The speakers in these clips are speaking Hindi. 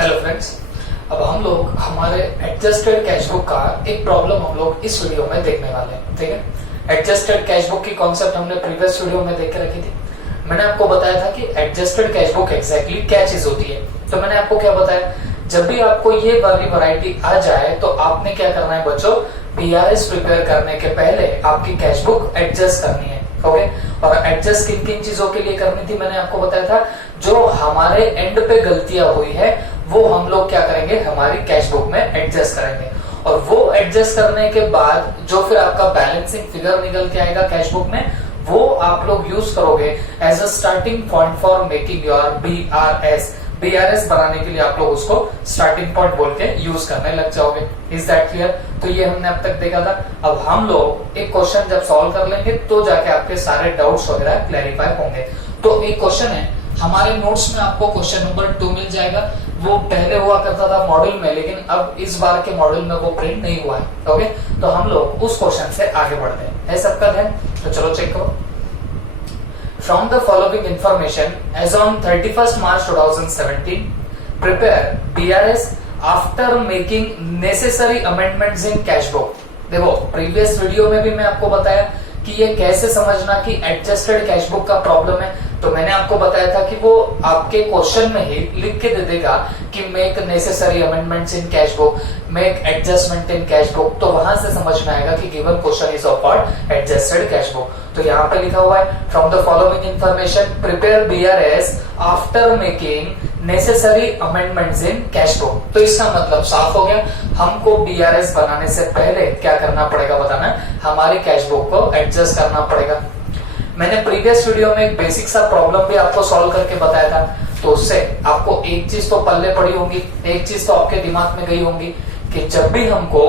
हेलो फ्रेंड्स, अब हम लोग हमारे एडजस्टेड कैश बुक का एक प्रॉब्लम हम लोग इस वीडियो में देखने वाले हैं। ठीक है, एडजस्टेड कैश बुक की कॉन्सेप्ट हमने प्रीवियस वीडियो में देख के रखी थी। मैंने आपको बताया था कि एडजस्टेड कैश बुक एग्जैक्टली क्या चीज होती है। तो मैंने आपको क्या बताया, जब भी आपको ये वाली वैरायटी आ जाए तो आपने क्या करना है बच्चों, बीआरएस प्रिपेयर करने के पहले आपकी कैश बुक एडजस्ट करनी है। ओके, और एडजस्ट किन किन चीजों के लिए करनी थी मैंने आपको बताया था। जो हमारे एंड पे गलतियां हुई है वो हम लोग क्या करेंगे, हमारी कैश बुक में एडजस्ट करेंगे, और वो एडजस्ट करने के बाद जो फिर आपका बैलेंसिंग फिगर निकल के आएगा कैश बुक में, वो आप लोग यूज करोगे as a starting point for making your BRS. BRS बनाने के लिए आप लोग उसको स्टार्टिंग पॉइंट बोल के यूज करने लग जाओगे। Is that clear? तो ये हमने अब तक देखा था। अब हम लोग एक क्वेश्चन जब सॉल्व कर लेंगे तो जाके आपके सारे डाउट्स वगैरह क्लैरिफाई होंगे। तो एक क्वेश्चन है, हमारे नोट्स में आपको क्वेश्चन नंबर 2 मिल जाएगा। वो पहले हुआ करता था मॉड्यूल में, लेकिन अब इस बार के मॉड्यूल में वो प्रिंट नहीं हुआ है। ओके, तो हम लोग उस क्वेश्चन से आगे बढ़ते हैं। है सबका ध्यान? तो चलो चेक करो। From the following information, as on 31st March 2017, prepare BRS after making necessary amendments in cash book. देखो, प्रीवियस वीडियो में भी मैं आपको बताया कि ये कैसे समझना कि एडजस्टेड कैश बुक का प्रॉब्लम है। तो मैंने आपको बताया था कि वो आपके क्वेश्चन में ही लिख के दे देगा कि make necessary amendments in cash book, make adjustment in cash book. तो वहां से समझ में आएगा कि given question is of what, adjusted cash book. तो यहाँ पे लिखा हुआ है, from the following information prepare BRS after making necessary amendments in cash book. तो इसका मतलब साफ हो गया, हमको बीआरएस बनाने से पहले क्या करना पड़ेगा बताना, हमारी कैश बुक को एडजस्ट करना पड़ेगा। मैंने प्रीवियस वीडियो में एक बेसिक सा प्रॉब्लम भी आपको सॉल्व करके बताया था। तो उससे आपको एक चीज तो पल्ले पड़ी होंगी, एक चीज तो आपके दिमाग में गई होंगी कि जब भी हमको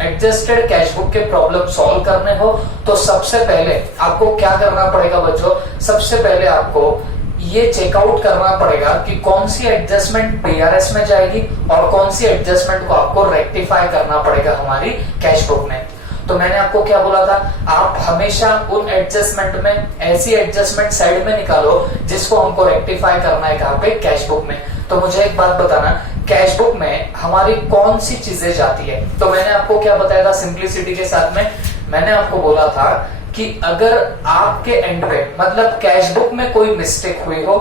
एडजस्टेड कैश बुक के प्रॉब्लम सॉल्व करने हो तो सबसे पहले आपको क्या करना पड़ेगा बच्चों, सबसे पहले आपको ये चेकआउट करना पड़ेगा कि कौन सी एडजस्टमेंट बीआरएस में जाएगी और कौन सी एडजस्टमेंट को आपको रेक्टिफाई करना पड़ेगा हमारी कैश बुक में। तो मैंने आपको क्या बोला था, आप हमेशा उन एडजस्टमेंट में ऐसी एडजस्टमेंट साइड में निकालो जिसको हमको रेक्टिफाई करना है कहाँ पे, कैश बुक में। तो मुझे एक बात बताना, कैश बुक में हमारी कौन सी चीजें जाती है। तो मैंने आपको क्या बताया था सिंप्लिसिटी के साथ में, मैंने आपको बोला था कि अगर आपके एंड पे मतलब कैश बुक में कोई मिस्टेक हुई हो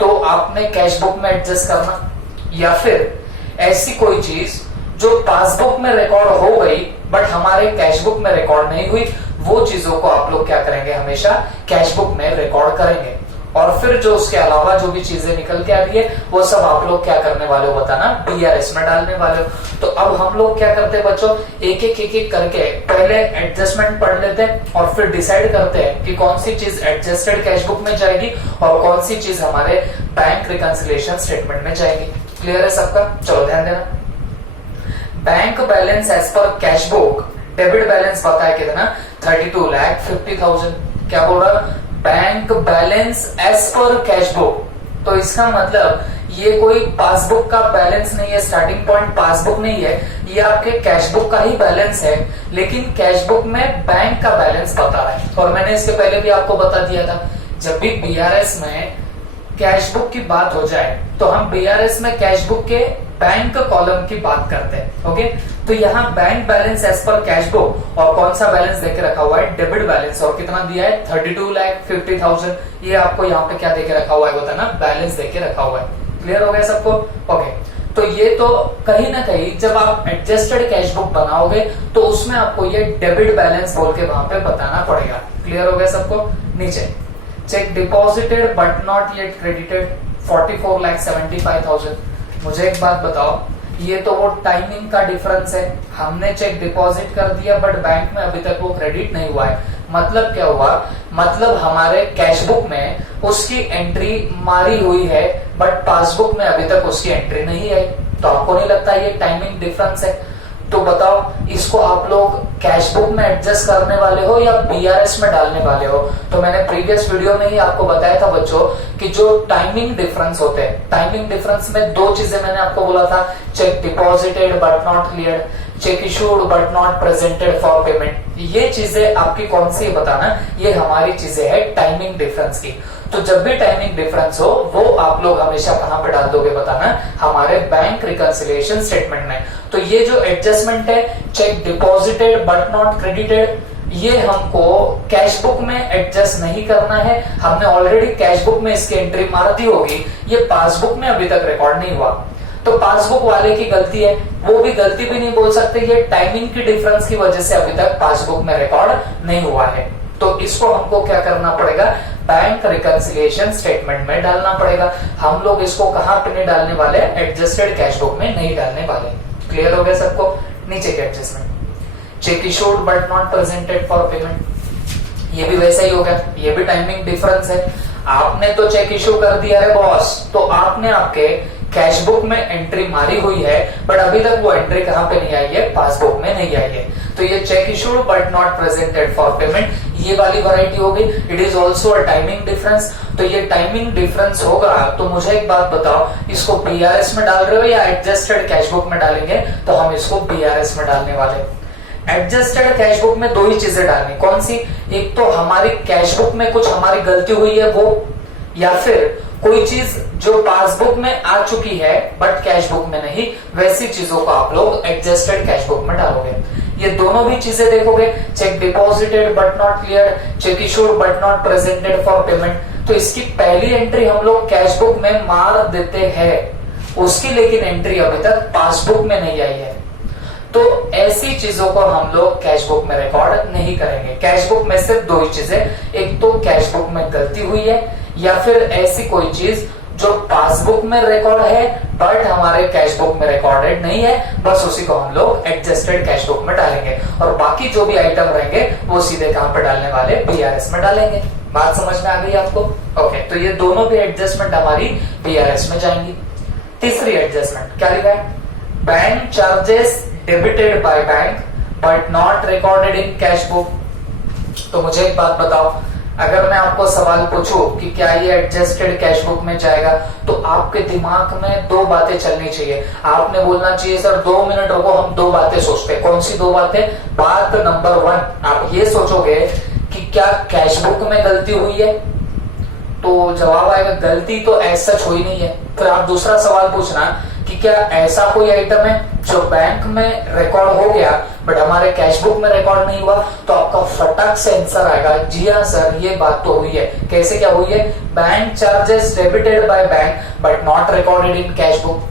तो आपने कैश बुक में एडजस्ट करना, या फिर ऐसी कोई चीज जो पासबुक में रिकॉर्ड हो गई बट हमारे कैश बुक में रिकॉर्ड नहीं हुई, वो चीजों को आप लोग क्या करेंगे, हमेशा कैश बुक में रिकॉर्ड करेंगे। और फिर जो उसके अलावा जो भी चीजें निकल के आ रही है वो सब आप लोग क्या करने वाले हो बताना, बीआरएस में डालने वाले हो। तो अब हम लोग क्या करते हैं बच्चों, एक एक करके पहले एडजस्टमेंट पढ़ लेते हैं और फिर डिसाइड करते हैं कि कौन सी चीज एडजस्टेड कैश बुक में जाएगी और कौन सी चीज हमारे बैंक रिकंसिलिएशन स्टेटमेंट में जाएगी। क्लियर है सबका? चलो ध्यान देना। Bank balance as per cash book, debit balance पता है कितना, 32,50,000। क्या बोल रहा, bank balance as per cash book. तो इसका मतलब ये कोई पासबुक का बैलेंस नहीं है, स्टार्टिंग पॉइंट पासबुक नहीं है, ये आपके कैश बुक का ही बैलेंस है, लेकिन कैश बुक में बैंक का बैलेंस बता रहा है। और मैंने इसके पहले भी आपको बता दिया था, जब भी बीआरएस में कैश बुक की बात हो जाए तो हम बीआरएस में कैश बुक के बैंक कॉलम की बात करते हैं। ओके, तो यहाँ bank balance as per cash book और कौन सा बैलेंस देके रखा हुआ है, डेबिट बैलेंस, और कितना दिया है, 32,50,000। ये आपको यहाँ पे क्या देके रखा हुआ है बताना, बैलेंस देके रखा हुआ है। क्लियर हो गया सबको? ओके, तो ये तो कहीं ना कहीं जब आप एडजस्टेड कैश बुक बनाओगे तो उसमें आपको ये डेबिट बैलेंस बोल के वहां पे बताना पड़ेगा। क्लियर हो गया सबको? नीचे check deposited but not yet credited 44,75,000। मुझे एक बात बताओ, ये तो वो टाइमिंग का डिफरेंस है, हमने चेक डिपॉजिट कर दिया बट बैंक में अभी तक वो क्रेडिट नहीं हुआ है। मतलब क्या हुआ, मतलब हमारे कैश बुक में उसकी एंट्री मारी हुई है बट पासबुक में अभी तक उसकी एंट्री नहीं है। तो आपको नहीं लगता ये टाइमिंग डिफरेंस है? तो बताओ, इसको आप लोग कैश बुक में एडजस्ट करने वाले हो या बीआरएस में डालने वाले हो? तो मैंने प्रीवियस वीडियो में ही आपको बताया था बच्चों कि जो टाइमिंग डिफरेंस होते हैं, टाइमिंग डिफरेंस में दो चीजें मैंने आपको बोला था, check deposited but not cleared, check issued but not presented for payment. ये चीजें आपकी कौन सी बताना, ये हमारी चीजें है टाइमिंग डिफरेंस की। तो जब भी टाइमिंग डिफरेंस हो वो आप लोग हमेशा कहां पे डाल दोगे बताना, हमारे बैंक रिकंसिलिएशन स्टेटमेंट में। तो ये जो एडजस्टमेंट है, check deposited but not credited, ये हमको कैश बुक में एडजस्ट नहीं करना है। हमने ऑलरेडी कैश बुक में इसकी एंट्री मार दी होगी, ये पासबुक में अभी तक रिकॉर्ड नहीं हुआ। तो पासबुक वाले की गलती है, वो भी गलती भी नहीं बोल सकते, ये टाइमिंग की डिफरेंस की वजह से अभी तक पासबुक में रिकॉर्ड नहीं हुआ है। तो इसको हमको क्या करना पड़ेगा, बैंक रिकंसिलिएशन स्टेटमेंट में डालना पड़ेगा। हम लोग इसको कहां पे नहीं डालने वाले, एडजस्टेड कैश बुक में नहीं डालने वाले। क्लियर हो गया सबको? नीचे के adjustment, check issued but not presented for payment, ये भी वैसा ही हो गया, ये भी टाइमिंग डिफरेंस है। आपने तो चेक इशू कर दिया है बॉस, तो आपने आपके कैश बुक में एंट्री मारी हुई है, बट अभी तक वो एंट्री कहां पे नहीं आई है, पासबुक में नहीं आई है। तो ये check issued but not presented for payment, ये वाली वैरायटी होगी। It is also a timing difference. तो ये टाइमिंग डिफरेंस होगा, तो मुझे एक बात बताओ, इसको बीआरएस में डाल रहे हो या एडजस्टेड कैश बुक में डालेंगे? तो हम इसको बीआरएस में डालने वाले। एडजस्टेड कैश बुक में दो ही चीजें डालनी, कौन सी? एक तो हमारी कैश बुक में कुछ हमारी गलती हुई है वो, या फिर कोई चीज जो पासबुक में आ चुकी है बट कैश बुक में नहीं, वैसी चीजों को आप लोग एडजस्टेड कैश बुक में डालोगे। ये दोनों भी चीजें देखोगे, check deposited but not clear, check issued but not presented for payment, तो इसकी पहली एंट्री हम लोग कैश बुक में मार देते हैं, उसकी लेकिन एंट्री अभी तक पासबुक में नहीं आई है। तो ऐसी चीजों को हम लोग कैश बुक में रिकॉर्ड नहीं करेंगे। कैश बुक में सिर्फ दो ही चीजें, एक तो कैश बुक में गलती हुई है, या फिर ऐसी कोई चीज जो पासबुक में रिकॉर्ड है बट हमारे कैश बुक में रिकॉर्डेड नहीं है, बस उसी को हम लोग एडजस्टेड कैश बुक में डालेंगे। और बाकी जो भी आइटम रहेंगे वो सीधे कहां पर डालने वाले, बीआरएस में डालेंगे। बात समझ में आ गई आपको? ओके, तो ये दोनों भी एडजस्टमेंट हमारी बीआरएस में जाएंगी। तीसरी एडजस्टमेंट क्या लिखा है, bank charges debited by bank but not recorded in cash book. तो मुझे एक बात बताओ, अगर मैं आपको सवाल पूछूं कि क्या ये एडजस्टेड कैश बुक में जाएगा, तो आपके दिमाग में दो बातें चलनी चाहिए। आपने बोलना चाहिए सर 2 मिनट रुको, हम दो बातें सोचते हैं। कौन सी दो बातें? बात नंबर 1, आप ये सोचोगे कि क्या कैश बुक में गलती हुई है, तो जवाब आएगा गलती तो ऐसा सच हुई नहीं है। फिर आप दूसरा सवाल पूछना कि क्या ऐसा कोई आइटम है जो बैंक में रिकॉर्ड हो गया बट हमारे कैश बुक में रिकॉर्ड नहीं हुआ, तो आपका फटाक से आंसर आएगा जी हाँ सर ये बात तो हुई है। कैसे क्या हुई है? Bank charges debited by bank but not recorded in cash book.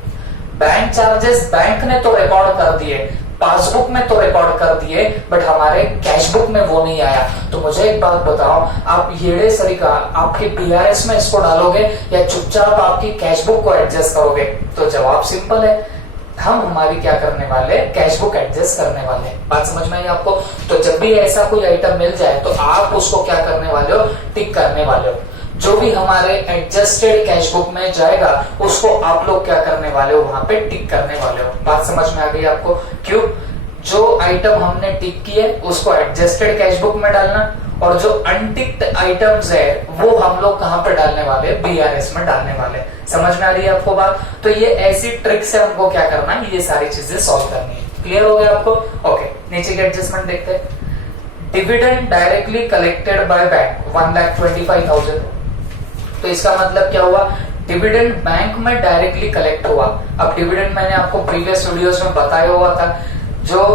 Bank charges bank ने तो रिकॉर्ड कर दिए, पासबुक में तो रिकॉर्ड कर दिए, बट हमारे कैश बुक में वो नहीं आया। तो मुझे एक बात बताओ, आप येड़े सरीका आपके बीआरएस में इसको डालोगे या चुपचाप आपकी कैश बुक को एडजस्ट करोगे? तो जवाब सिंपल है, हम हमारी क्या करने वाले, कैश बुक एडजस्ट करने वाले। बात समझ में आई आपको? तो जब भी ऐसा कोई आइटम मिल जाए तो आप उसको क्या करने वाले हो, टिक करने वाले हो। जो भी हमारे एडजस्टेड कैश बुक में जाएगा उसको आप लोग क्या करने वाले हो, वहां पे टिक करने वाले हो। बात समझ में आ गई आपको? क्यों? जो आइटम हमने टिक किए उसको एडजस्टेड कैश बुक में डालना, और जो अनटिक्ड आइटम्स है वो हम लोग कहां पे डालने वाले, बीआरएस में डालने वाले। समझ में आ रही है आपको बात? तो ये ऐसी ट्रिक से हमको क्या करना है, ये सारी चीजें सॉल्व करनी है। क्लियर हो गया आपको? ओके, नीचे के एडजस्टमेंट देखते हैं। Dividend directly collected by bank 1,25,000। तो इसका मतलब क्या हुआ, डिविडेंड बैंक में डायरेक्टली कलेक्ट हुआ। अब डिविडेंड मैंने आपको प्रीवियस वीडियोस में बताया हुआ था, जो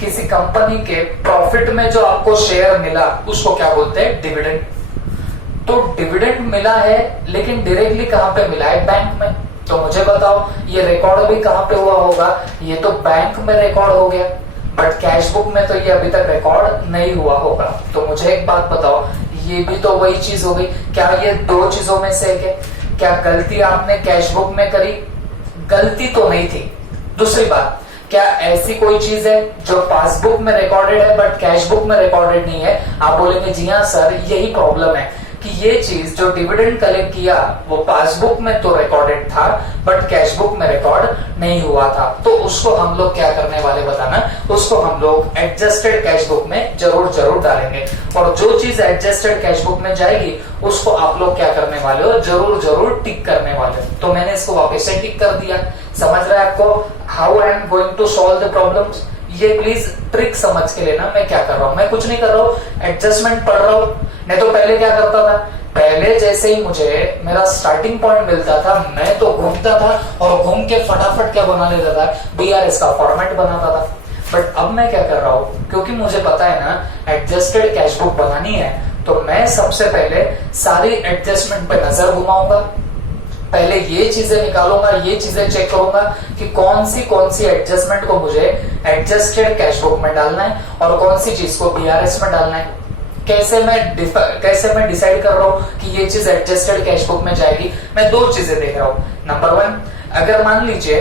किसी कंपनी के प्रॉफिट में जो आपको शेयर मिला उसको क्या बोलते हैं, डिविडेंड। तो डिविडेंड मिला है लेकिन डायरेक्टली कहां पे मिला है, बैंक में। तो मुझे बताओ ये रिकॉर्ड भी कहां पे हुआ होगा, ये तो बैंक में रिकॉर्ड हो गया, बट कैश बुक में तो ये अभी तक रिकॉर्ड नहीं हुआ होगा। तो मुझे एक बात बताओ, ये भी तो वही चीज हो गई। क्या ये दो चीजों में से एक है? क्या गलती आपने कैश बुक में करी? गलती तो नहीं थी। दूसरी बात, क्या ऐसी कोई चीज है जो पासबुक में रिकॉर्डेड है बट कैश बुक में रिकॉर्डेड नहीं है? आप बोलेंगे जी हाँ सर यही प्रॉब्लम है कि ये चीज जो डिविडेंड कलेक्ट किया वो पासबुक में तो रिकॉर्डेड था बट कैश बुक में रिकॉर्ड नहीं हुआ था। तो उसको हम लोग क्या करने वाले बताना, उसको हम लोग एडजस्टेड कैश बुक में जरूर डालेंगे। और जो चीज एडजस्टेड कैश बुक में जाएगी उसको आप लोग क्या करने वाले हो, जरूर टिक करने वाले हो। तो मैंने इसको वापस से टिक कर दिया। समझ रहा है आपको how I am going to solve the problems? ये प्लीज ट्रिक समझ के लेना मैं क्या कर रहा हूं। मैं कुछ नहीं कर रहा हूं, एडजस्टमेंट पढ़ रहा हूं। नहीं तो पहले क्या करता था, पहले जैसे ही मुझे मेरा स्टार्टिंग पॉइंट मिलता था, मैं तो घूमता था और घूम के फटाफट क्या बना लेता था, बीआरएस का फॉर्मेट बनाता था। बट अब मैं क्या कर रहा हूं, क्योंकि मुझे पता है ना एडजस्टेड कैश बुक बनानी है, तो मैं सबसे पहले सारी एडजस्टमेंट पे नजर घुमाऊंगा। पहले ये चीजें निकालूंगा, ये चीजें चेक करूंगा कि कौन सी एडजस्टमेंट को मुझे एडजस्टेड कैश बुक में डालना है और कौन सी चीज को बीआरएस में डालना है। कैसे मैं डिसाइड कर रहा हूं कि ये चीज एडजस्टेड कैश बुक में जाएगी। मैं दो चीजें देख रहा हूं। नंबर 1, अगर मान लीजिए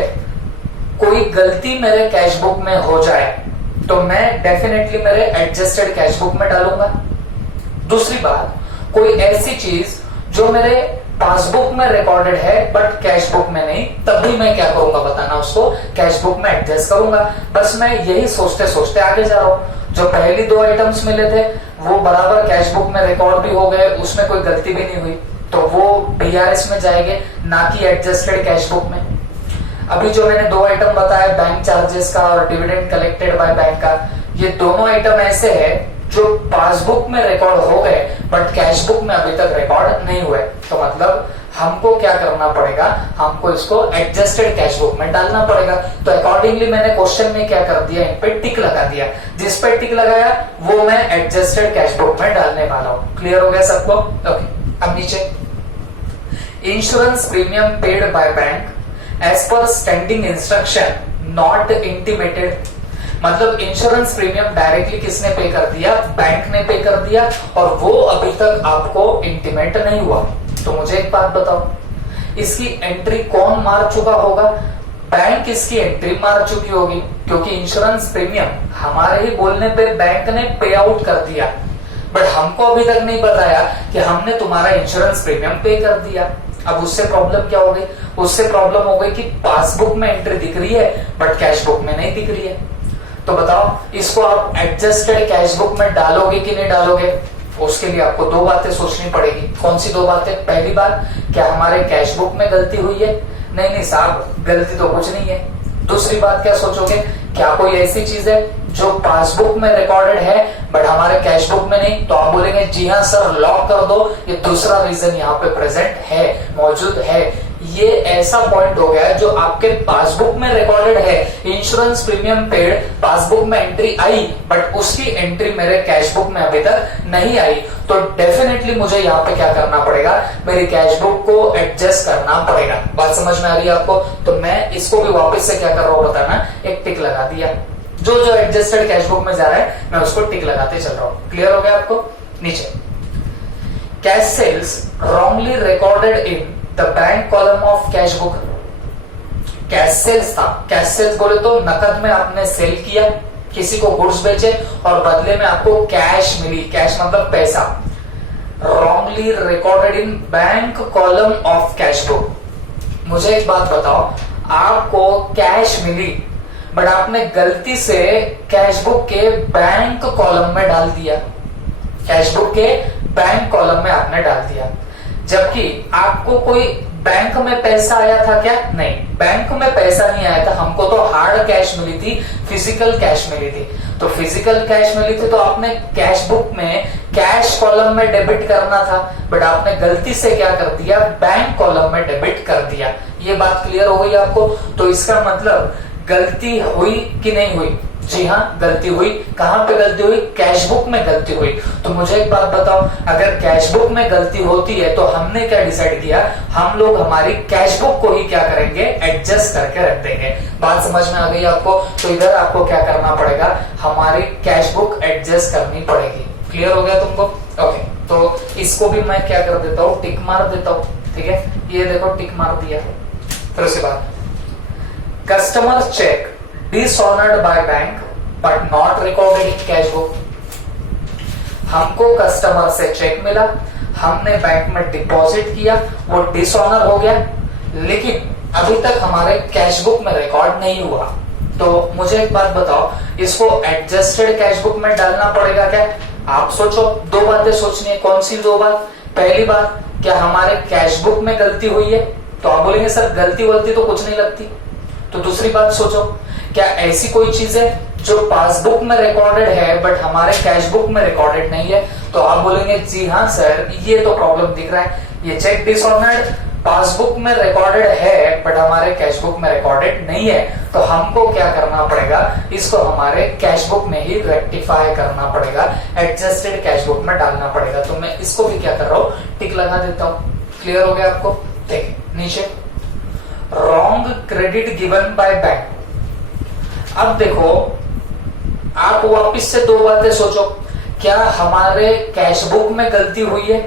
कोई गलती मेरे कैश बुक में हो जाए तो मैं डेफिनेटली मेरे एडजस्टेड कैश बुक में डालूंगा। दूसरी बात, कोई ऐसी चीज जो मेरे पासबुक में रिकॉर्डेड है बट कैश बुक में नहीं, तब भी मैं क्या करूंगा बताना, उसको कैश बुक में एडजस्ट करूंगा। बस मैं यही सोचते सोचते आगे जा रहा हूं। जो पहली 2 आइटम्स मिले थे वो बराबर कैश बुक में रिकॉर्ड भी हो गए, उसमें कोई गलती भी नहीं हुई, तो वो बीआरएस में जाएंगे, ना कि एडजस्टेड कैश बुक में। अभी जो मैंने 2 आइटम बताया, बैंक चार्जेस का और डिविडेंड कलेक्टेड बाय बैंक का, ये दोनों आइटम ऐसे हैं जो पासबुक में रिकॉर्ड हो गए बट कैश बुक में अभी तक रिकॉर्ड नहीं हुए। तो मतलब हमको क्या करना पड़ेगा, हमको इसको एडजस्टेड कैश बुक में डालना पड़ेगा। तो अकॉर्डिंगली मैंने क्वेश्चन में क्या कर दिया, इन पे टिक लगा दिया। जिस पे टिक लगाया वो मैं एडजस्टेड कैश बुक में डालने वाला हूं। क्लियर हो गया सबको? ओके, अब नीचे, insurance premium paid by bank as per standing instruction not intimated. मतलब इंश्योरेंस प्रीमियम डायरेक्टली किसने पे कर दिया, बैंक ने पे कर दिया, और वो अभी तक आपको इंटीमेट नहीं हुआ। तो मुझे एक बात बताओ, इसकी एंट्री कौन मार चुका होगा? बैंक इसकी एंट्री मार चुकी होगी, क्योंकि इंश्योरेंस प्रीमियम हमारे ही बोलने पे बैंक ने पे आउट कर दिया, बट हमको अभी तक नहीं बताया कि हमने तुम्हारा इंश्योरेंस प्रीमियम पे कर दिया। अब उससे प्रॉब्लम क्या हो गई? उससे प्रॉब्लम हो गई कि पासबुक में एंट्री दिख रही है बट कैश बुक में नहीं दिख रही है। तो बताओ, इसको आप एडजस्टेड कैश बुक में डालोगे कि नहीं डालोगे? उसके लिए आपको 2 बातें सोचनी पड़ेगी। कौन सी 2 बातें? पहली बात, क्या हमारे कैश बुक में गलती हुई है? नहीं साहब, गलती तो कुछ नहीं है। दूसरी बात क्या सोचोगे, क्या कोई ऐसी चीज है जो पासबुक में रिकॉर्डेड है बट हमारे कैश बुक में नहीं? तो आप बोलेंगे जी हाँ सर, लॉक कर दो, ये दूसरा रीजन यहाँ पे प्रेजेंट है, मौजूद है। ये ऐसा पॉइंट हो गया जो आपके पासबुक में रिकॉर्डेड है, इंश्योरेंस प्रीमियम पेड, पासबुक में एंट्री आई बट उसकी एंट्री मेरे कैश बुक में अभी तक नहीं आई। तो डेफिनेटली मुझे यहाँ पे क्या करना पड़ेगा, मेरी कैश बुक को एडजस्ट करना पड़ेगा। बात समझ में आ रही है आपको? तो मैं इसको भी वापस से क्या कर रहा हूँ बताना, एक टिक लगा दिया। जो जो एडजस्टेड कैश बुक में जा रहा है मैं उसको टिक लगाते चल रहा हूँ। क्लियर हो गया आपको? नीचे, cash sales wrongly recorded in the bank column of cash book. Cash sales था, कैश सेल्स बोले तो नकद में आपने सेल किया, किसी को गुड्स बेचे और बदले में आपको कैश मिली। कैश मतलब पैसा। Wrongly recorded in bank column of cash book. मुझे एक बात बताओ, आपको कैश मिली बट आपने गलती से कैश बुक के बैंक कॉलम में डाल दिया, कैश बुक के बैंक कॉलम में आपने डाल दिया, जबकि आपको कोई बैंक में पैसा आया था क्या? नहीं, बैंक में पैसा नहीं आया था, हमको तो हार्ड कैश मिली थी, फिजिकल कैश मिली थी। तो फिजिकल कैश मिली थी तो आपने कैश बुक में कैश कॉलम में डेबिट करना था, बट आपने गलती से क्या कर दिया, बैंक कॉलम में डेबिट कर दिया। ये बात क्लियर हो गई आपको? तो इसका मतलब गलती हुई कि नहीं हुई? जी हाँ, गलती हुई। कहां पे गलती हुई? कैश बुक में गलती हुई। तो मुझे एक बात बताओ, अगर कैश बुक में गलती होती है तो हमने क्या डिसाइड किया, हम लोग हमारी कैश बुक को ही क्या करेंगे, एडजस्ट करके रख देंगे। बात समझ में आ गई आपको? तो इधर आपको क्या करना पड़ेगा, हमारी कैश बुक एडजस्ट करनी पड़ेगी। क्लियर हो गया तुमको? ओके, तो इसको भी मैं क्या कर देता हूँ, टिक मार देता हूँ। ठीक है, ये देखो टिक मार दिया। फिर उसके बाद, customer cheque dishonored by bank but not recorded in cash book। हमको कस्टमर से चेक मिला, हमने बैंक में डिपॉजिट किया, वो डिसऑनर हो गया, लेकिन अभी तक हमारे कैश बुक में रिकॉर्ड नहीं हुआ। तो मुझे एक बात बताओ, इसको एडजस्टेड कैश बुक में डालना पड़ेगा क्या? आप सोचो, 2 बातें सोचनी है। कौन सी 2 बात? पहली बात, क्या हमारे कैश बुक में गलती हुई है? तो आप बोलेंगे सर गलती वलती तो कुछ नहीं लगती। तो दूसरी बात सोचो, क्या ऐसी कोई चीज है जो पासबुक में रिकॉर्डेड है बट हमारे कैश बुक में रिकॉर्डेड नहीं है? तो आप बोलेंगे जी हाँ सर, ये तो प्रॉब्लम दिख रहा है, ये चेक डिसऑनर्ड पासबुक में रिकॉर्डेड है बट हमारे कैश बुक में रिकॉर्डेड नहीं है। तो हमको क्या करना पड़ेगा, इसको हमारे कैश बुक में ही रेक्टिफाई करना पड़ेगा, एडजस्टेड कैश बुक में डालना पड़ेगा। तो मैं इसको भी क्या कर रहा हूं, टिक लगा देता हूं। क्लियर हो गया आपको? देखिए नीचे wrong credit given by bank. अब देखो आप वापिस से दो बातें सोचो, क्या हमारे कैश बुक में गलती हुई है?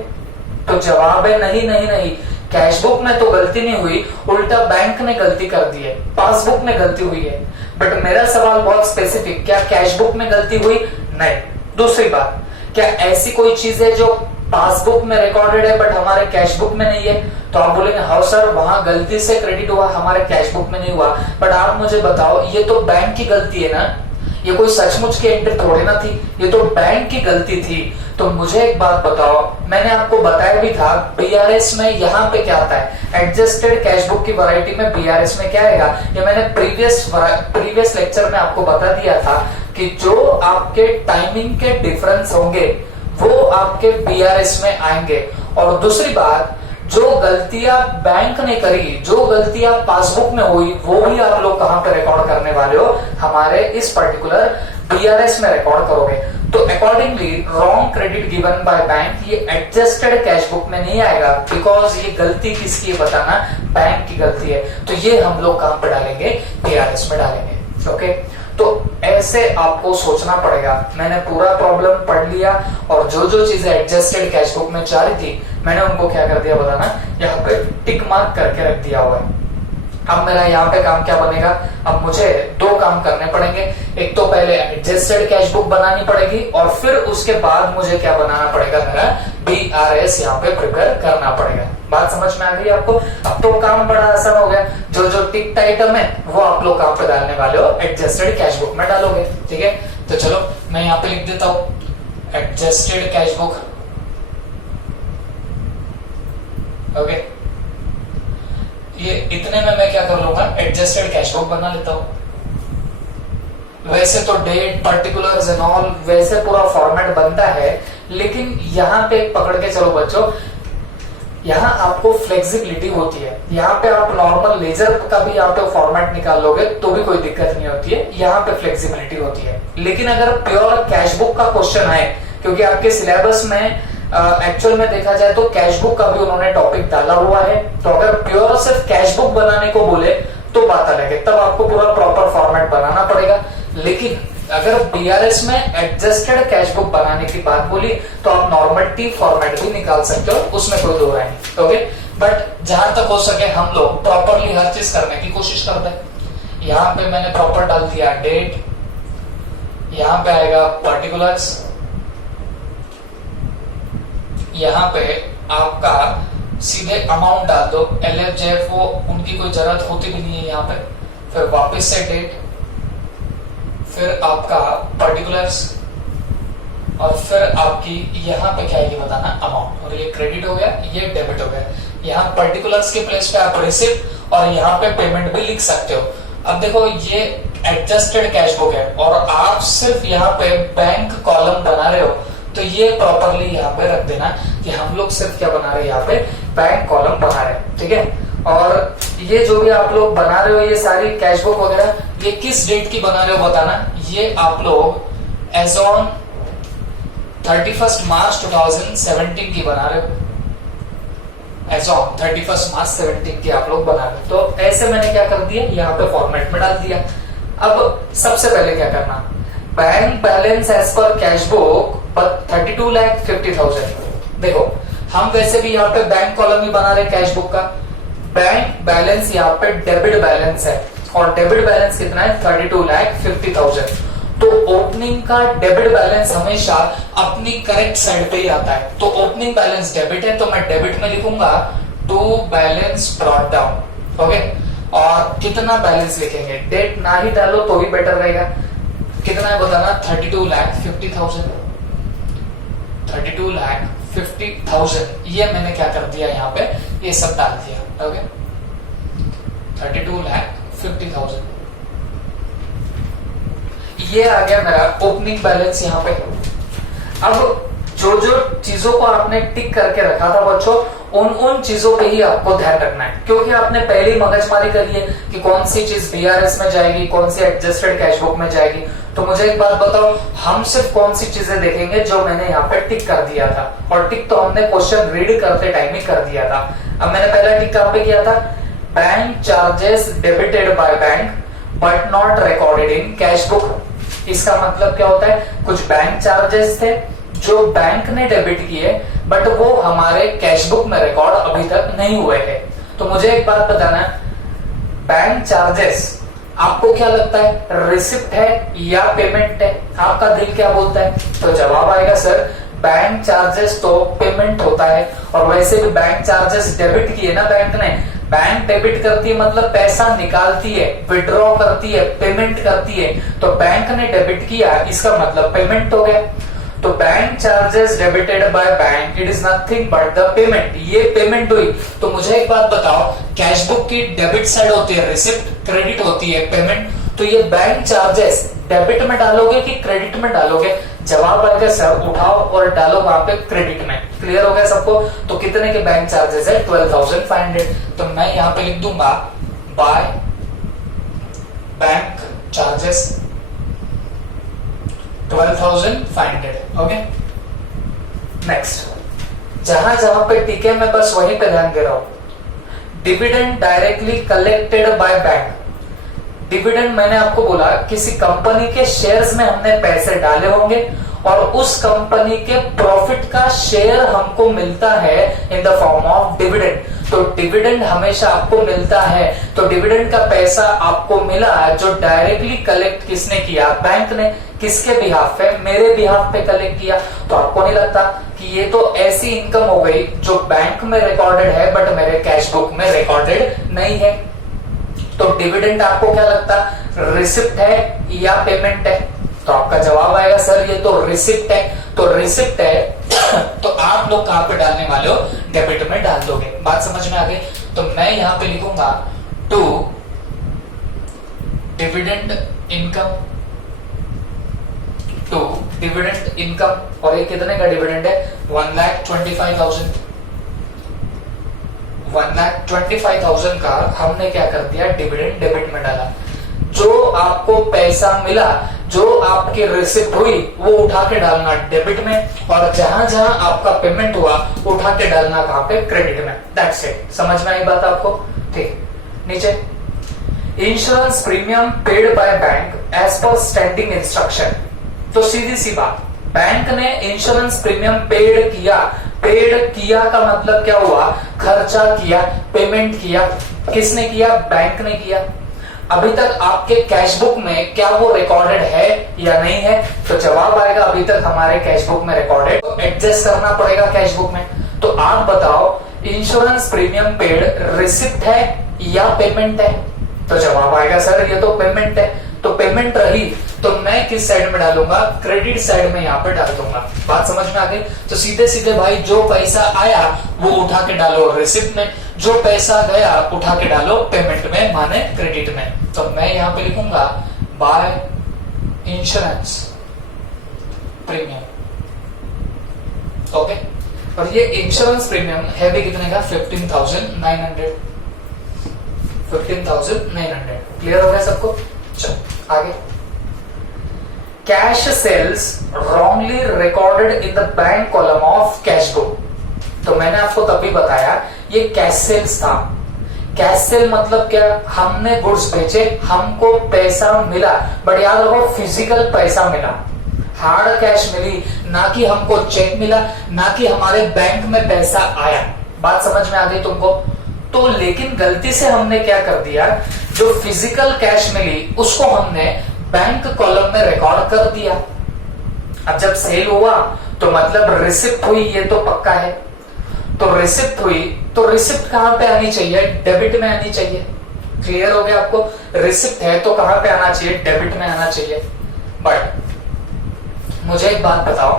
तो जवाब है नहीं नहीं नहीं, कैश बुक में तो गलती नहीं हुई, उल्टा बैंक ने गलती कर दी है, पासबुक में गलती हुई है। बट मेरा सवाल बहुत स्पेसिफिक, क्या कैश बुक में गलती हुई? नहीं। दूसरी बात, क्या ऐसी कोई चीज है जो पासबुक में रिकॉर्डेड है बट हमारे कैश बुक में नहीं है? तो आप बोलेंगे हाँ सर, वहां गलती से क्रेडिट हुआ, हमारे कैश बुक में नहीं हुआ। बट आप मुझे बताओ, ये तो बैंक की गलती है ना, ये कोई सचमुच की एंट्री थोड़ी ना थी, ये तो बैंक की गलती थी। तो मुझे एक बात बताओ, मैंने आपको बताया भी था बीआरएस में यहाँ पे क्या आता है, एडजस्टेड कैश बुक की वैरायटी में बीआरएस में क्या आएगा, ये मैंने प्रीवियस लेक्चर में आपको बता दिया था कि जो आपके टाइमिंग के डिफरेंस होंगे वो आपके बीआरएस में आएंगे। और दूसरी बात, जो गलतियां बैंक ने करी, जो गलतियां पासबुक में हुई, वो भी आप लोग कहां पे रिकॉर्ड करने वाले हो, हमारे इस पर्टिकुलर बीआरएस में रिकॉर्ड करोगे। तो accordingly wrong credit given by bank ये एडजस्टेड कैश बुक में नहीं आएगा, बिकॉज ये गलती किसकी है बताना, बैंक की गलती है। तो ये हम लोग कहां पे डालेंगे, बीआरएस में डालेंगे। ओके, तो ऐसे आपको सोचना पड़ेगा। मैंने पूरा प्रॉब्लम पढ़ लिया और जो जो चीजें एडजस्टेड कैश बुक में जा रही थी मैंने उनको क्या कर दिया बताना, यहाँ पे टिक मार्क करके रख दिया हुआ है। अब मेरा यहाँ पे काम क्या बनेगा, अब मुझे दो काम करने पड़ेंगे। एक तो पहले एडजस्टेड कैश बुक बनानी पड़ेगी और फिर उसके बाद मुझे क्या बनाना पड़ेगा, मेरा बीआरएस यहाँ पे प्रिपेयर करना पड़ेगा। बात समझ में आ गई आपको? अब तो काम बड़ा आसान हो गया, जो जो टिक्ड आइटम है वो आप लोग काम पे डालने वाले हो, एडजस्टेड कैश बुक में डालोगे। ठीक है, तो चलो मैं यहाँ पे लिख देता हूं एडजस्टेड कैश बुक। ओके, ये इतने में मैं क्या कर लूंगा, एडजस्टेड कैश बुक बना लेता हूं। वैसे तो डेट, पर्टिकुलर्स एंड ऑल वैसे पूरा फॉर्मेट बनता है, लेकिन यहाँ पे पकड़ के चलो बच्चों, यहाँ आपको फ्लेक्सिबिलिटी होती है। यहाँ पे आप नॉर्मल लेजर का भी यहाँ पे फॉर्मेट निकाल लोगे तो भी कोई दिक्कत नहीं होती है, यहाँ पे फ्लेक्सिबिलिटी होती है। लेकिन अगर प्योर कैश बुक का क्वेश्चन आए, क्योंकि आपके सिलेबस में एक्चुअल में देखा जाए तो कैश बुक का भी उन्होंने टॉपिक डाला हुआ है, तो अगर प्योर सिर्फ कैश बुक बनाने को बोले तो बात अलग है, तब आपको पूरा प्रॉपर फॉर्मेट बनाना पड़ेगा। लेकिन अगर बीआरएस में एडजस्टेड कैश बुक बनाने की बात बोली तो आप नॉर्मल टी फॉर्मेट भी निकाल सकते हो, उसमें कोई दो राय नहीं। ओके, बट जहां तक हो सके हम लोग प्रॉपरली हर चीज करने की कोशिश करते हैं। यहाँ पे मैंने प्रॉपर डाल दिया डेट, यहाँ पे आएगा पर्टिकुलर्स, यहाँ पे आपका सीधे अमाउंट डाल दो, LFJFO उनकी कोई जरूरत होती भी नहीं है यहाँ पे। फिर वापस से डेट, फिर आपका पर्टिकुलर्स, और फिर आपकी यहाँ पे क्या है ये बताना अमाउंट। और ये क्रेडिट हो गया, ये डेबिट हो गया। यहाँ पर्टिकुलर्स के प्लेस पे आप रिसिप्ट और यहाँ पे पेमेंट भी लिख सकते हो। अब देखो ये एडजस्टेड कैश बुक है और आप सिर्फ यहाँ पे बैंक कॉलम बना रहे हो, तो ये प्रॉपरली यहाँ पे रख देना कि हम लोग सिर्फ क्या बना रहे हैं, यहाँ पे बैंक कॉलम बना रहे हैं। ठीक है, और ये जो भी आप लोग बना रहे हो, ये सारी कैश बुक वगैरह, ये किस डेट की बना रहे हो बताना। ये आप लोग एज ऑन 31 मार्च 2017 की बना रहे हो, एज ऑन 31 मार्च 17 की आप लोग बना रहे हो। तो ऐसे मैंने क्या कर दिया, यहाँ पे फॉर्मेट में डाल दिया। अब सबसे पहले क्या करना, bank balance as per cash book 32,50,000। देखो हम वैसे भी यहाँ पे बैंक कॉलम ही बना रहे कैश बुक का, बैंक बैलेंस यहाँ पे डेबिट बैलेंस है और डेबिट बैलेंस कितना है 32,50,000। तो ओपनिंग का डेबिट बैलेंस हमेशा अपनी करेक्ट साइड पे ही आता है। तो ओपनिंग बैलेंस डेबिट है तो मैं डेबिट में लिखूंगा to balance brought down. Okay, और कितना बैलेंस लिखेंगे, डेट ना ही डालो तो भी बेटर रहेगा। कितना है बताना, 32,50,000। 32,50,000 ये मैंने क्या कर दिया यहाँ पे, ये सब डाल दिया। ओके, 32,50,000। ये आ गया मेरा ओपनिंग बैलेंस यहाँ पे। अब जो जो चीजों को आपने टिक करके रखा था बच्चों, उन चीजों पे ही आपको ध्यान रखना है, क्योंकि आपने पहली मगजमारी करी है कि कौन सी चीज बीआरएस में जाएगी, कौन सी एडजस्टेड कैश बुक में जाएगी। तो मुझे एक बात बताओ, हम सिर्फ कौन सी चीजें देखेंगे जो मैंने यहाँ पे टिक कर दिया था, और टिक तो हमने क्वेश्चन रीड करते टाइम ही कर दिया था। अब मैंने पहला टिक कहाँ पे किया था, bank charges debited by bank but not recorded in cash book. इसका मतलब क्या होता है, कुछ बैंक चार्जेस थे जो बैंक ने डेबिट किए बट वो हमारे कैश बुक में रिकॉर्ड अभी तक नहीं हुए थे। तो मुझे एक बात बताना है, बैंक चार्जेस आपको क्या लगता है, रिसिप्ट है या पेमेंट है? आपका दिल क्या बोलता है? तो जवाब आएगा सर बैंक चार्जेस तो पेमेंट होता है, और वैसे भी बैंक चार्जेस डेबिट किए ना बैंक ने। बैंक डेबिट करती है मतलब पैसा निकालती है, विड्रॉ करती है, पेमेंट करती है। तो बैंक ने डेबिट किया, इसका मतलब पेमेंट हो गया। तो bank charges debited by bank, it is nothing but the payment, ये पेमेंट हुई। तो मुझे एक बात बताओ, कैश बुक की डेबिट साइड होती है रिसिप्ट, क्रेडिट होती है पेमेंट। तो ये बैंक चार्जेस डेबिट में डालोगे कि क्रेडिट में डालोगे? जवाब आएगा सर उठाओ और डालो वहां पे क्रेडिट में। क्लियर हो गया सबको? तो कितने के बैंक चार्जेस है, 12,500। तो मैं यहाँ पे लिख दूंगा by bank charges 12,500। Okay, next जहां जहां पे टिक है मैं बस वहीं पे ध्यान दे रहा हूं। Dividend directly collected by bank. Dividend मैंने आपको बोला किसी कंपनी के शेयर्स में हमने पैसे डाले होंगे और उस कंपनी के प्रॉफिट का शेयर हमको मिलता है in the form of dividend. तो डिविडेंड हमेशा आपको मिलता है। तो डिविडेंड का पैसा आपको मिला जो डायरेक्टली कलेक्ट किसने किया, बैंक ने। किसके बिहाफ पे, मेरे बिहाफ पे कलेक्ट किया। तो आपको नहीं लगता कि ये तो ऐसी इनकम हो गई जो बैंक में रिकॉर्डेड है बट मेरे कैश बुक में रिकॉर्डेड नहीं है? तो डिविडेंड आपको क्या लगता, रिसिप्ट है या पेमेंट है? तो आपका जवाब आएगा सर ये तो रिसिप्ट है। तो रिसिप्ट है तो आप लोग कहां पे डालने वाले हो, डेबिट में डाल दोगे। बात समझ में आ गई? तो मैं यहां पे लिखूंगा to dividend income, to dividend income. और ये कितने का डिविडेंड है, 1,25,000। 1,25,000 का हमने क्या कर दिया, डिविडेंड डेबिट में डाला। जो आपको पैसा मिला, जो आपकी रिसिप्ट हुई, वो उठा के डालना डेबिट में, और जहां जहां आपका पेमेंट हुआ उठा के डालना कहां पे, क्रेडिट में। That's it. समझ में आई बात आपको? ठीक। नीचे insurance premium paid by bank as per standing instruction. तो सीधी सी बात, बैंक ने इंश्योरेंस प्रीमियम पेड किया। पेड किया का मतलब क्या हुआ, खर्चा किया, पेमेंट किया। किसने किया, बैंक ने किया। अभी तक आपके कैश बुक में क्या वो रिकॉर्डेड है या नहीं है? तो जवाब आएगा अभी तक हमारे कैश बुक में रिकॉर्डेड। तो एडजस्ट करना पड़ेगा कैश बुक में। तो आप बताओ इंश्योरेंस प्रीमियम पेड रिसिप्ट है या पेमेंट है? तो जवाब आएगा सर ये तो पेमेंट है। तो पेमेंट रही तो मैं किस साइड में डालूंगा, क्रेडिट साइड में यहाँ पे डाल दूंगा। बात समझ में आ गई? तो सीधे सीधे भाई जो पैसा आया वो उठा के डालो रिसिप्ट में, जो पैसा गया उठा के डालो पेमेंट में, माने क्रेडिट में। तो मैं यहाँ पे लिखूंगा बाय इंश्योरेंस प्रीमियम। ओके, और ये इंश्योरेंस प्रीमियम है भी कितने का, 15,900। 15,900। क्लियर हो गया सबको? चलो आगे। Cash sales wrongly recorded in the bank column of cash book. तो मैंने आपको तभी बताया ये कैश सेल्स था। कैश सेल मतलब क्या, हमने गुड्स बेचे, हमको पैसा मिला, बट याद रखो फिजिकल पैसा मिला, हार्ड कैश मिली, ना कि हमको चेक मिला, ना कि हमारे बैंक में पैसा आया। बात समझ में आ गई तुमको? तो लेकिन गलती से हमने क्या कर दिया, जो फिजिकल कैश मिली उसको हमने बैंक कॉलम में रिकॉर्ड कर दिया। अब जब सेल हुआ तो मतलब रिसिप्ट हुई, ये तो पक्का है। तो रिसिप्ट हुई तो रिसिप्ट कहां पे आनी चाहिए, डेबिट में आनी चाहिए। क्लियर हो गया आपको? रिसिप्ट है तो कहां पे आना चाहिए, डेबिट में आना चाहिए। बट मुझे एक बात बताओ,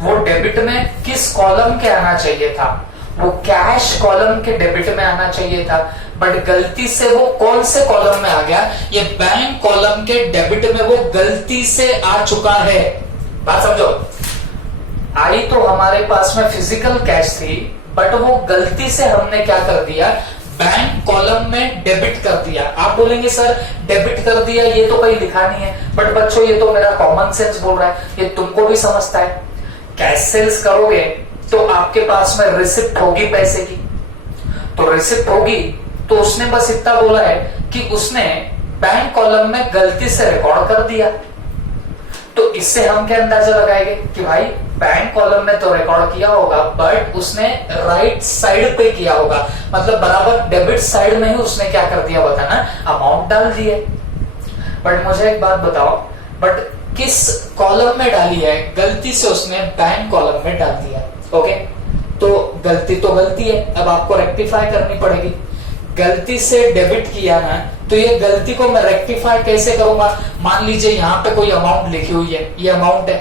वो डेबिट में किस कॉलम के आना चाहिए था? वो कैश कॉलम के डेबिट में आना चाहिए था, बट गलती से वो कौन से कॉलम में आ गया, ये बैंक कॉलम के डेबिट में वो गलती से आ चुका है। बात समझो, आई तो हमारे पास में फिजिकल कैश थी, बट वो गलती से हमने क्या कर दिया, बैंक कॉलम में डेबिट कर दिया। आप बोलेंगे सर डेबिट कर दिया, ये तो कहीं लिखा नहीं है, बट बच्चों ये तो मेरा कॉमन सेंस बोल रहा है, ये तुमको भी समझता है। कैश सेल्स करोगे तो आपके पास में रिसिप्ट होगी पैसे की, तो रिसिप्ट होगी, तो उसने बस इतना बोला है कि उसने बैंक कॉलम में गलती से रिकॉर्ड कर दिया। तो इससे हम क्या अंदाजा लगाएंगे कि भाई बैंक कॉलम में तो रिकॉर्ड किया होगा, बट उसने राइट साइड पे किया होगा, मतलब बराबर डेबिट साइड में ही उसने क्या कर दिया बताना, अमाउंट डाल दिए। बट मुझे एक बात बताओ, बट किस कॉलम में डाली है, गलती से उसने बैंक कॉलम में डाल दिया। ओके, तो गलती है, अब आपको रेक्टिफाई करनी पड़ेगी। गलती से डेबिट किया ना, तो ये गलती को मैं रेक्टिफाई कैसे करूंगा। मान लीजिए यहाँ पे कोई अमाउंट लिखी हुई है, ये अमाउंट है,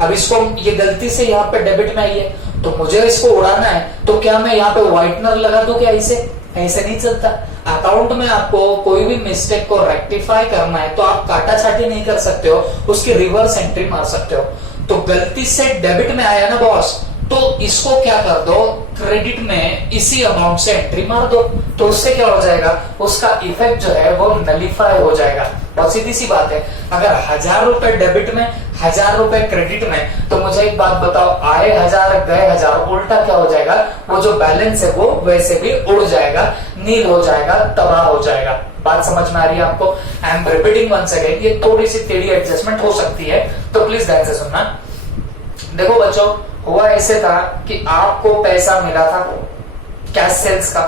अब इसको ये गलती से यहाँ पे डेबिट में आई है, तो मुझे इसको उड़ाना है, तो क्या मैं यहाँ पे व्हाइटनर लगा दूं क्या? ऐसे नहीं चलता। अकाउंट में आपको कोई भी मिस्टेक को रेक्टिफाई करना है तो आप काटा छाटी नहीं कर सकते हो, उसकी रिवर्स एंट्री मार सकते हो। तो गलती से डेबिट में आया ना बॉस, तो इसको क्या कर दो, क्रेडिट में इसी अमाउंट से एंट्री मार दो, तो उससे क्या हो जाएगा, उसका इफेक्ट जो है वो नलिफाई हो जाएगा। बहुत सीधी सी बात है, अगर 1000 रुपए डेबिट में 1000 रुपए क्रेडिट में, तो मुझे एक बात बताओ, आए 1000 गए 1000, उल्टा क्या हो जाएगा, वो जो बैलेंस है वो वैसे भी उड़ जाएगा, नील हो जाएगा, तबाह हो जाएगा। बात समझ में आ रही है आपको? I am repeating once again, ये थोड़ी सी टेढ़ी एडजस्टमेंट हो सकती है, तो प्लीज ध्यान से सुनना। देखो बच्चों, हुआ ऐसे था कि आपको पैसा मिला था कैश सेल्स का,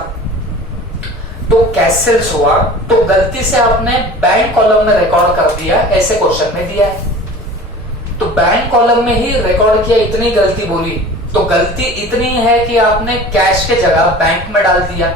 तो कैश सेल्स हुआ, तो गलती से आपने बैंक कॉलम में रिकॉर्ड कर दिया, ऐसे क्वेश्चन में दिया है, तो बैंक कॉलम में ही रिकॉर्ड किया, इतनी गलती बोली, तो गलती इतनी है कि आपने कैश के जगह बैंक में डाल दिया।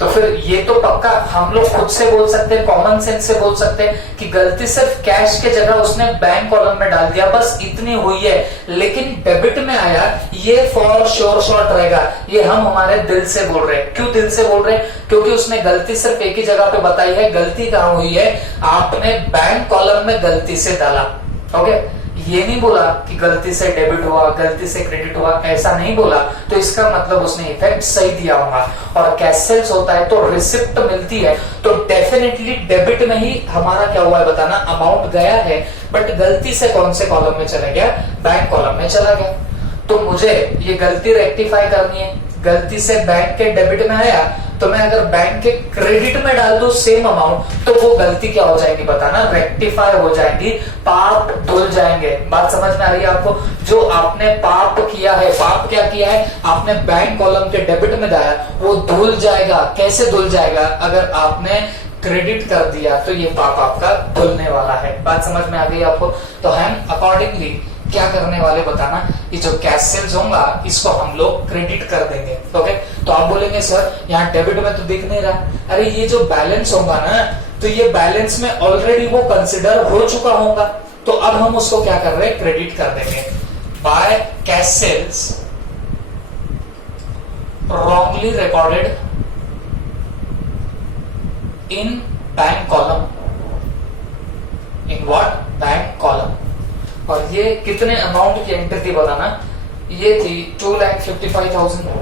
तो फिर ये तो पक्का हम लोग खुद से बोल सकते हैं, कॉमन सेंस से बोल सकते हैं कि गलती सिर्फ कैश के जगह उसने बैंक कॉलम में डाल दिया, बस इतनी हुई है। लेकिन डेबिट में आया, ये फॉर श्योर शॉर्ट रहेगा, ये हम हमारे दिल से बोल रहे हैं। क्यों दिल से बोल रहे हैं? क्योंकि उसने गलती सिर्फ एक ही जगह पे बताई है। गलती कहां हुई है? आपने बैंक कॉलम में गलती से डाला। ओके, ये नहीं बोला कि गलती से डेबिट हुआ, गलती से क्रेडिट हुआ, ऐसा नहीं बोला, तो इसका मतलब उसने इफेक्ट सही दिया होगा। और कैश सेल्स होता है तो रिसिप्ट मिलती है, तो डेफिनेटली डेबिट में ही हमारा क्या हुआ है बताना, अमाउंट गया है, बट गलती से कौन से कॉलम में चला गया, बैंक कॉलम में चला गया। तो मुझे ये गलती रेक्टिफाई करनी है, गलती से बैंक के डेबिट में आया, तो मैं अगर बैंक के क्रेडिट में डाल दूं सेम अमाउंट, तो वो गलती क्या हो जाएगी बताना, रेक्टिफाई हो जाएगी, पाप धुल जाएंगे। बात समझ में आ रही है आपको? जो आपने पाप किया है, पाप क्या किया है, आपने बैंक कॉलम के डेबिट में डाला, वो धुल जाएगा। कैसे धुल जाएगा? अगर आपने क्रेडिट कर दिया तो ये पाप आपका धुलने वाला है। बात समझ में आ गई आपको? तो हम अकॉर्डिंगली क्या करने वाले बताना, ये जो कैश सेल्स होगा इसको हम लोग क्रेडिट कर देंगे। ओके, तो आप बोलेंगे सर यहाँ डेबिट में तो दिख नहीं रहा। अरे ये जो बैलेंस होगा ना, तो ये बैलेंस में ऑलरेडी वो कंसिडर हो चुका होगा, तो अब हम उसको क्या कर रहे हैं, क्रेडिट कर देंगे। By cash sales wrongly recorded in bank column, in what? Bank column. और ये कितने अमाउंट की एंट्री थी बताना, ये थी 2,55,000।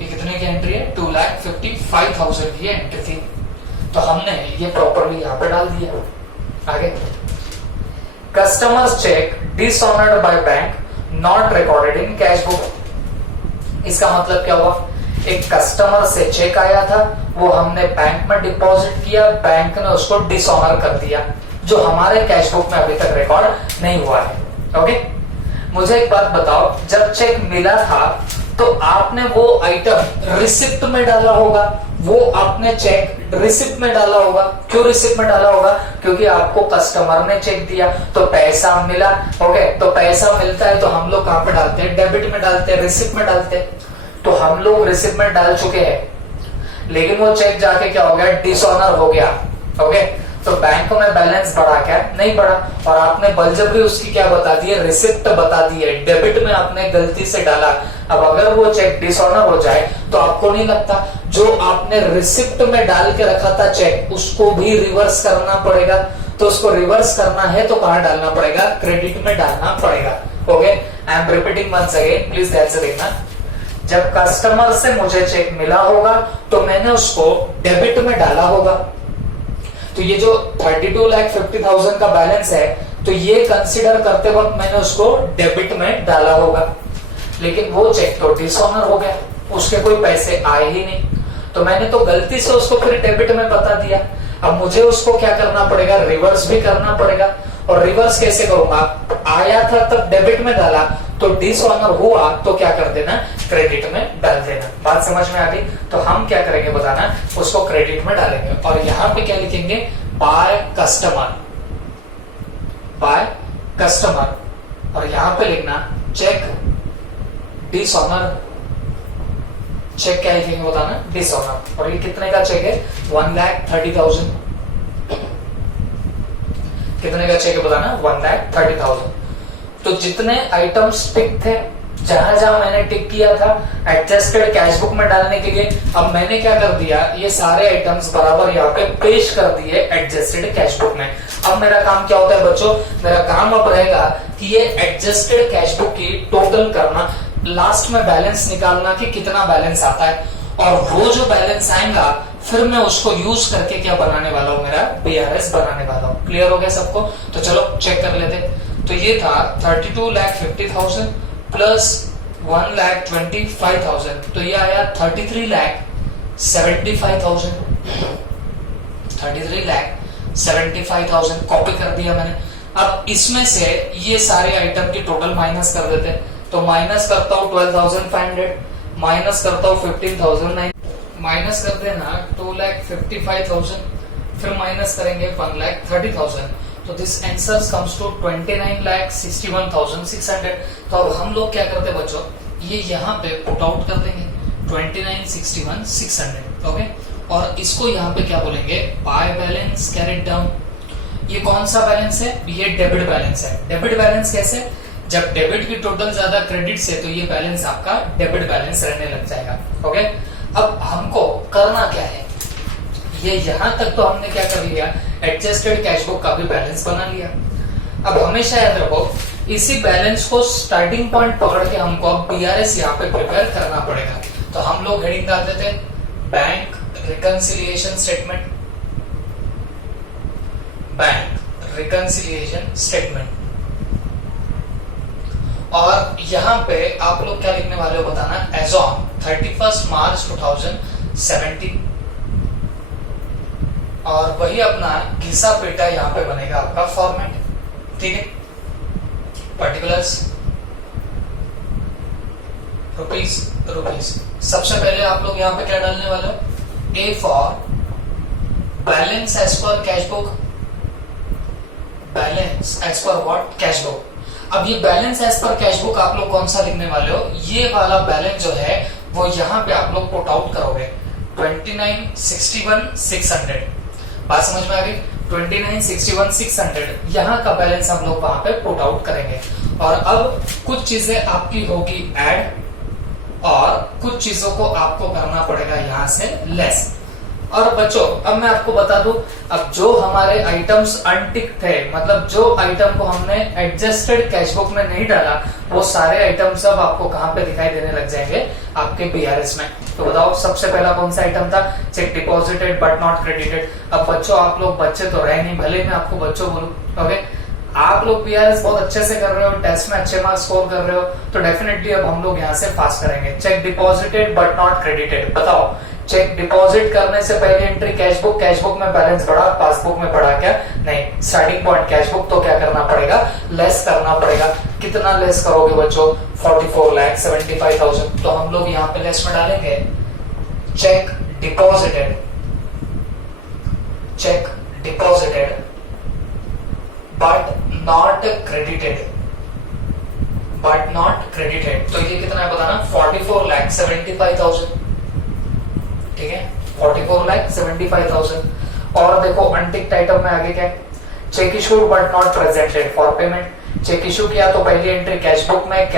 ये कितने की एंट्री है? 2,55,000 की एंट्री थी, तो हमने ये प्रॉपरली यहां पे डाल दिया। आगे, customers cheque dishonoured by bank not recorded in cash book. इसका मतलब क्या हुआ, एक कस्टमर से चेक आया था, वो हमने बैंक में डिपॉजिट किया, बैंक ने उसको डिसऑनर कर दिया, जो हमारे कैश बुक में अभी तक रिकॉर्ड नहीं हुआ है। ओके, मुझे एक बात बताओ, जब चेक मिला था तो आपने वो आइटम रिसिप्ट में डाला होगा, वो आपने चेक रिसिप्ट में डाला होगा। क्यों रिसिप्ट में डाला होगा? क्योंकि आपको कस्टमर ने चेक दिया तो पैसा मिला। ओके, तो पैसा मिलता है तो हम लोग कहां पे डालते हैं? डेबिट में डालते हैं, रिसिप्ट में डालते हैं। तो हम लोग रिसिप्ट में डाल चुके हैं, लेकिन वो चेक जाके क्या हो गया, डिसऑनर हो गया। ओके, तो बैंक में बैलेंस बढ़ा क्या? नहीं बढ़ा, और आपने बलजबरी उसकी क्या बता दी है, रिसिप्ट बता दी है। डेबिट में आपने गलती से डाला, अब अगर वो चेक डिसऑनर हो जाए तो आपको नहीं लगता जो आपने रिसिप्ट में डाल के रखा था चेक उसको भी रिवर्स करना पड़ेगा? तो उसको रिवर्स करना है तो कहां डालना पड़ेगा? क्रेडिट में डालना पड़ेगा। Okay, I am repeating once again, please ध्यान से देखना। जब कस्टमर से मुझे चेक मिला होगा तो मैंने उसको डेबिट में डाला होगा। तो ये जो 32,50,000 का बैलेंस है तो ये कंसीडर करते वक्त मैंने उसको डेबिट में डाला होगा, लेकिन वो चेक तो डिसऑनर हो गया, उसके कोई पैसे आए ही नहीं, तो मैंने तो गलती से उसको फिर डेबिट में बता दिया। अब मुझे उसको क्या करना पड़ेगा? रिवर्स भी करना पड़ेगा। और रिवर्स कैसे करूंगा? आया था तब डेबिट में डाला, तो डिसऑनर हुआ तो क्या कर देना? क्रेडिट में डाल देना। बात समझ में आ गई? तो हम क्या करेंगे बताना, उसको क्रेडिट में डालेंगे और यहां पे क्या लिखेंगे? बाय कस्टमर, बाय कस्टमर, और यहां पे लिखना चेक डिसऑनर। चेक क्या लिखेंगे बताना? डिसऑनर। और ये कितने का चेक है? 1,30,000। कितने का चेक है बताना? 1,30,000। तो जितने आइटम्स टिक थे, जहां जहां मैंने टिक किया था एडजस्टेड कैश बुक में डालने के लिए, अब मैंने क्या कर दिया? ये सारे आइटम्स बराबर यहाँ पे पेश कर दिए एडजस्टेड कैश बुक में। अब मेरा काम क्या होता है बच्चों? मेरा काम अब रहेगा कि ये एडजस्टेड कैश बुक की टोटल करना, लास्ट में बैलेंस निकालना कि कितना बैलेंस आता है, और वो जो बैलेंस आएगा फिर मैं उसको यूज करके क्या बनाने वाला हूं? मेरा बीआरएस बनाने वाला हूं। क्लियर हो गया सबको? तो चलो चेक कर लेते। तो ये था 32,50,000 प्लस 1,25,000, तो ये आया 33,75,000। 33,75,000 कॉपी कर दिया मैंने। अब इसमें से ये सारे आइटम की टोटल माइनस कर देते, तो माइनस करता हूं 12,500, माइनस करता हूं 15,000, माइनस कर देना 2,55,000, फिर माइनस करेंगे 1,30,000, तो दिस आंसर कम्स टू 29,61,600। तो अब हम लोग क्या करते बच्चों? ये यहाँ पे पुट आउट कर देंगे 29,61,600। ओके, और इसको यहाँ पे क्या बोलेंगे? By balance carried down. ये कौन सा बैलेंस है? ये डेबिट बैलेंस है। डेबिट बैलेंस कैसे? जब डेबिट की टोटल ज्यादा क्रेडिट से, तो ये बैलेंस आपका डेबिट बैलेंस रहने लग जाएगा। ओके, अब हमको करना क्या है? ये यहां तक तो हमने क्या कर लिया? एडजस्टेड कैश बुक का भी बैलेंस बना लिया। अब हमेशा याद रखो, इसी बैलेंस को स्टार्टिंग पॉइंट पकड़ के हमको अब बीआरएस यहाँ पे प्रिपेयर करना पड़ेगा। तो हम लोग हेडिंग डाल देते हैं bank reconciliation statement, bank reconciliation statement. और यहां पे आप लोग क्या लिखने वाले हो बताना? एज ऑन 31 मार्च 2017, और वही अपना घिसा पेटा यहाँ पे बनेगा आपका फॉर्मेट। ठीक है, पर्टिकुलर्स रुपीस। सबसे पहले आप लोग यहाँ पे क्या डालने वाले हो? A for balance as per cash book, balance as per what? Cash book. अब ये balance as per cash book आप लोग कौन सा लिखने वाले हो? ये वाला बैलेंस जो है वो यहाँ पे आप लोग पुट आउट करोगे 29,61,600। बात समझ में आ गई? 29,61,600 यहाँ का बैलेंस हम लोग वहां पे पुट आउट करेंगे। और अब कुछ चीजें आपकी होगी ऐड, और कुछ चीजों को आपको करना पड़ेगा यहाँ से लेस। और बच्चों अब मैं आपको बता दूं, अब जो हमारे आइटम्स अनटिक थे, मतलब जो आइटम को हमने एडजस्टेड कैश बुक में नहीं डाला, वो सारे आइटम्स अब आपको कहां पे दिखाई देने लग जाएंगे? आपके बीआरएस में। तो बताओ सबसे पहला कौन सा आइटम था? Check deposited but not credited. अब बच्चों आप लोग बच्चे तो रहे नहीं, भले मैं आपको बच्चों बोलूं। ओके, आप लोग बीआरएस बहुत अच्छे से कर रहे हो, टेस्ट में अच्छे मार्क्स स्कोर कर रहे हो, तो डेफिनेटली अब हम लोग यहाँ से पास करेंगे। Check deposited but not credited. बताओ, चेक डिपॉजिट करने से पहले एंट्री कैश बुक में बैलेंस बढ़ा, पासबुक में बढ़ा क्या? नहीं। स्टार्टिंग पॉइंट कैश बुक, तो क्या करना पड़ेगा? लेस करना पड़ेगा। कितना लेस करोगे बच्चों? 44,75,000। तो हम लोग यहाँ पे लेस में डालेंगे check deposited, but not credited, तो ये कितना है बताना? 44,75,000। ठीक है, 44,75,000। और देखो अनटिक्ड आइटम में आगे क्या है? Cheque issued but not presented for payment. Cheque issue किया तो पहली एंट्री कैश बुक में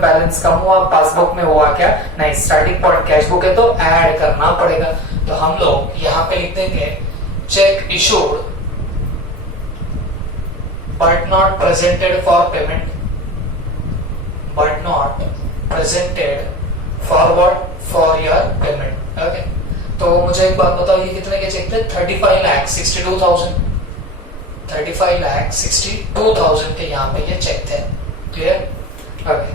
बैलेंस कम हुआ, पासबुक में हुआ क्या, नहीं, स्टार्टिंग पॉइंट कैश बुक है तो ऐड करना पड़ेगा। तो हम लोग यहाँ पे लिख देंगे check issued but not presented for payment, but not presented forward for your payment. Okay, तो मुझे एक बात बताओ, ये कितने के चेक थे? 35,62,000, 35,62,000 के यहाँ पे ये चेक थे। क्लियर? ओके,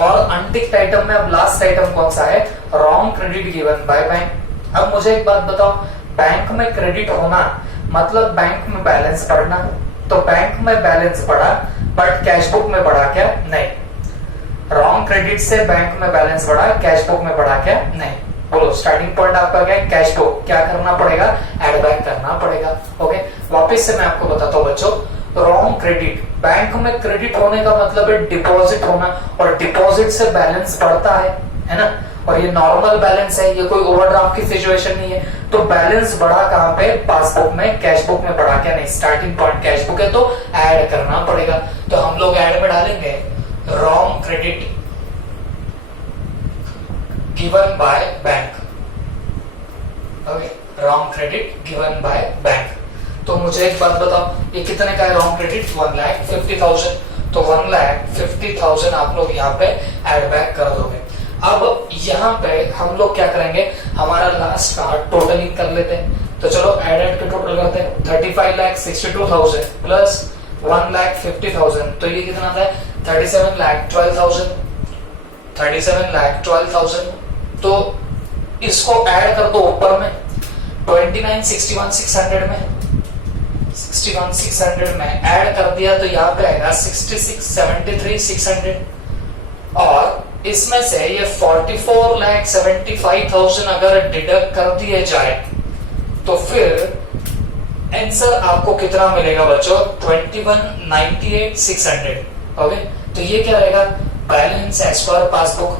और अनटिक्ड आइटम में अब लास्ट आइटम कौन सा है? Wrong credit given by bank. अब मुझे एक बात बताओ, बैंक में क्रेडिट होना मतलब बैंक में बैलेंस बढ़ना, तो बैंक में बैलेंस बढ़ा बट कैश बुक में बढ़ा क्या? नहीं। रॉन्ग क्रेडिट से बैंक में बैलेंस बढ़ा, कैश बुक में बढ़ा क्या? नहीं। बोलो, स्टार्टिंग पॉइंट आपका क्या है? Cash book. क्या करना पड़ेगा? एड बैक करना पड़ेगा। ओके, वापस से मैं आपको बताता हूँ बच्चों, रॉन्ग क्रेडिट, बैंक में क्रेडिट होने का मतलब है डिपॉजिट होना, और डिपॉजिट से बैलेंस बढ़ता है ना, और ये नॉर्मल बैलेंस है, ये कोई ओवरड्राफ्ट की सिचुएशन नहीं है। तो बैलेंस बढ़ा कहाँ पे? पासबुक में, कैश बुक में बढ़ा क्या? नहीं। स्टार्टिंग पॉइंट कैश बुक है तो ऐड करना पड़ेगा। तो हम लोग ऐड में डालेंगे wrong credit given by bank. Okay, wrong credit given by bank. तो मुझे एक बात बताओ, ये कितने का है रॉन्ग क्रेडिट? 1,50,000। तो 1,50,000 आप लोग यहाँ पे ऐड बैक कर दोगे। अब यहाँ पे हम लोग क्या करेंगे, हमारा लास्ट का टोटलिंग कर लेते हैं। तो चलो ऐड के टोटल करते हैं। 35,62,000 प्लस 1,50,000, तो ये कितना था? 37,12,000, 37,12,000। तो इसको ऐड कर दो ऊपर में 29,61,600 में, 61,600 में ऐड कर दिया तो यहाँ पे आएगा 66,73,600, और इसमें से ये 44,75,000 अगर डिडक्ट कर दिए जाए तो फिर आंसर आपको कितना मिलेगा बच्चों? 21,98,600। ओके, तो ये क्या रहेगा? Balance as per passbook,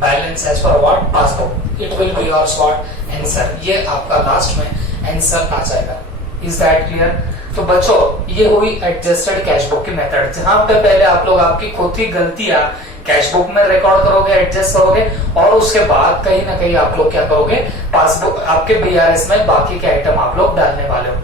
balance as per what? Passbook. It will be your what? Answer. ये आपका लास्ट में आंसर आ जाएगा। Is that clear? तो बच्चों, ये हुई एडजस्टेड कैश बुक की मेथड, जहां पे पहले आप लोग आपकी खुद की गलतियां कैश बुक में रिकॉर्ड करोगे, एडजस्ट करोगे, और उसके बाद कहीं ना कहीं आप लोग क्या करोगे? पासबुक आपके बीआरएस में बाकी के आइटम आप लोग डालने वाले हो।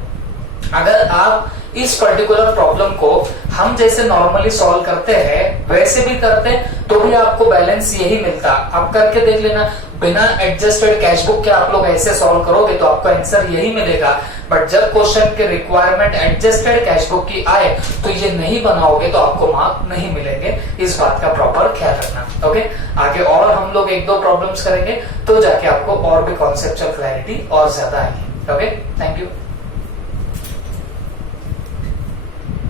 अगर आप इस पर्टिकुलर प्रॉब्लम को हम जैसे नॉर्मली सॉल्व करते हैं वैसे भी करते तो भी आपको बैलेंस यही मिलता। आप करके देख लेना, बिना एडजस्टेड कैश बुक के आप लोग ऐसे सॉल्व करोगे तो आपका आंसर यही मिलेगा। बट जब क्वेश्चन के रिक्वायरमेंट एडजस्टेड कैश बुक की आए तो ये नहीं बनाओगे तो आपको मार्क नहीं मिलेंगे। इस बात का प्रॉपर ख्याल रखना। ओके, आगे और हम लोग 1-2 प्रॉब्लम्स करेंगे तो जाके आपको और भी कॉन्सेप्चुअल क्लैरिटी और ज्यादा आएगी। Okay, thank you.